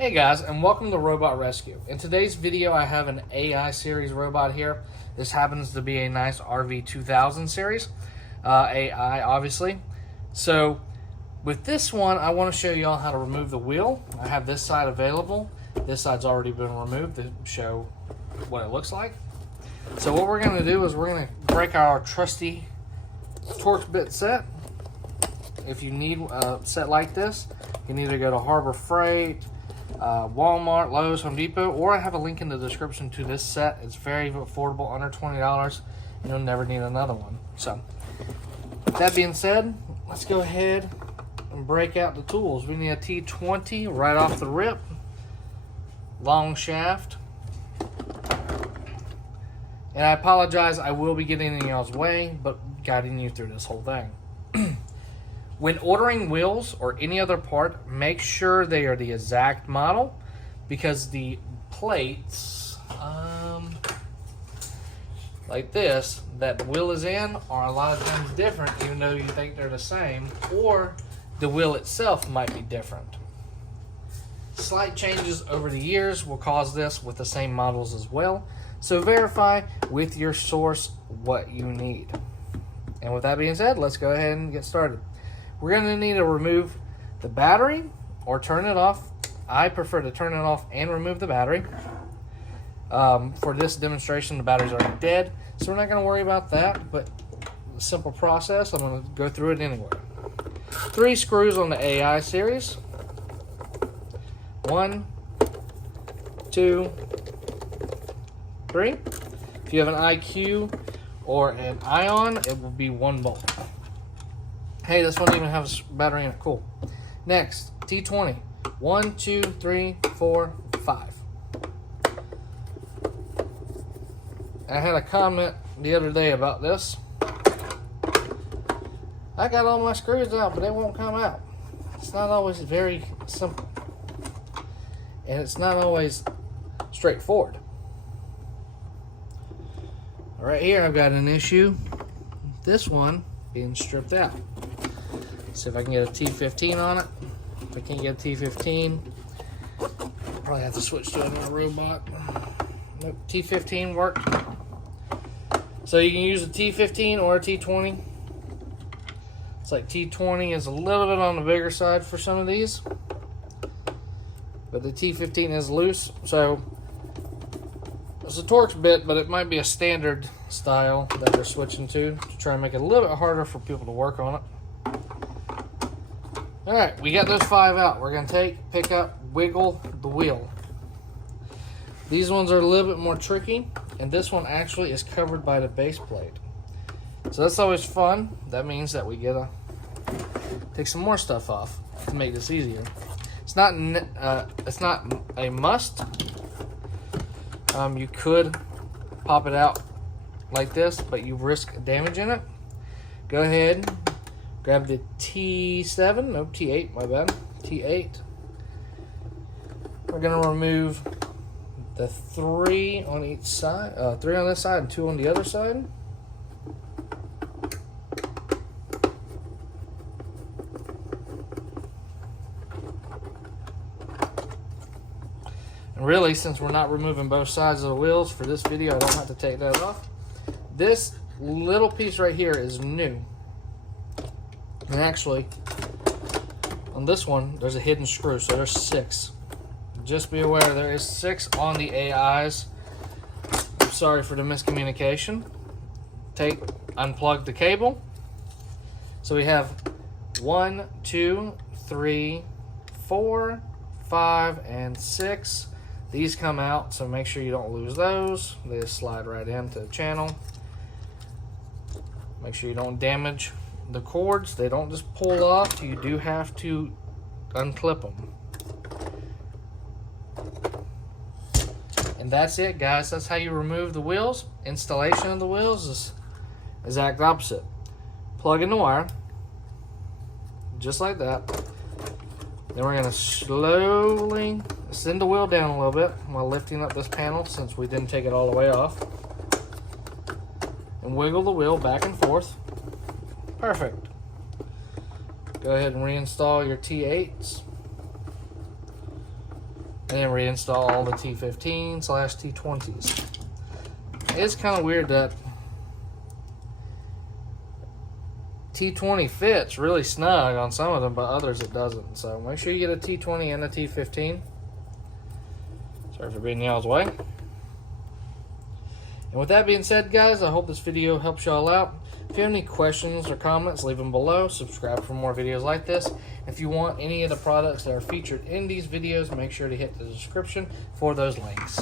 Hey guys, and welcome to Robot Rescue. In today's video, I have an AI series robot here. This happens to be a nice RV 2000 series, AI obviously. So with this one, I want to show you all how to remove the wheel. I have this side available. This side's already been removed to show what it looks like. So what we're going to do is we're going to break our trusty Torx bit set. If you need a set like this, you can either go to Harbor Freight, Walmart, Lowe's, Home Depot, or I have a link in the description to this set. It's very affordable, under $20, and you'll never need another one. So, with that being said, let's go ahead and break out the tools. We need a T20 right off the rip, long shaft, and I apologize, I will be getting in y'all's way, but guiding you through this whole thing. When ordering wheels or any other part, make sure they are the exact model, because the plates, like this, that the wheel is in are a lot of times different, even though you think they're the same, or the wheel itself might be different. Slight changes over the years will cause this with the same models as well, so verify with your source what you need. And with that being said, let's go ahead and get started. We're going to need to remove the battery or turn it off. I prefer to turn it off and remove the battery. For this demonstration, the battery's already dead, so we're not going to worry about that, but the simple process, I'm going to go through it anyway. 3 screws on the AI series. 1, 2, 3. If you have an IQ or an Ion, it will be 1 bolt. Hey, this one even has battery in it. Cool. Next, T20. 1, 2, 3, 4, 5. I had a comment the other day about this. I got all my screws out, but they won't come out. It's not always very simple. And it's not always straightforward. Right here, I've got an issue. This one being stripped out. See if I can get a T15 on it. If I can't get a T15, probably have to switch to another robot. Nope, T15 worked. So you can use a T15 or a T20. It's like T20 is a little bit on the bigger side for some of these, but the T15 is loose. So it's a Torx bit, but it might be a standard style that they're switching to try and make it a little bit harder for people to work on it. Alright, we got those 5 out. We're going to pick up, wiggle the wheel. These ones are a little bit more tricky, and this one actually is covered by the base plate. So that's always fun. That means that we get to take some more stuff off to make this easier. It's not a must. You could pop it out like this, but you risk damaging it. Go ahead. Grab the T7, no, T8, my bad, T8. We're going to remove the 3 on each side, 3 on this side and 2 on the other side. And really, since we're not removing both sides of the wheels for this video, I don't have to take that off. This little piece right here is new. And actually, on this one, there's a hidden screw, so there's 6. Just be aware, there is 6 on the AIs. I'm sorry for the miscommunication. Unplug the cable. So we have 1, 2, 3, 4, 5, and 6. These come out, so make sure you don't lose those. They just slide right into the channel. Make sure you don't damage the cords. They don't just pull off. You do have to unclip them. And that's it, guys. That's how you remove the wheels. Installation of the wheels is exact opposite. Plug in the wire, just like that. Then we're going to slowly send the wheel down a little bit while lifting up this panel, since we didn't take it all the way off. And wiggle the wheel back and forth. Perfect. Go ahead and reinstall your T8s. and then reinstall all the T15/T20s. It's kind of weird that T20 fits really snug on some of them, but others it doesn't. So make sure you get a T20 and a T15. Sorry for being y'all's way. And with that being said, guys, I hope this video helps y'all out. If you have any questions or comments, leave them below. Subscribe for more videos like this. If you want any of the products that are featured in these videos, make sure to hit the description for those links.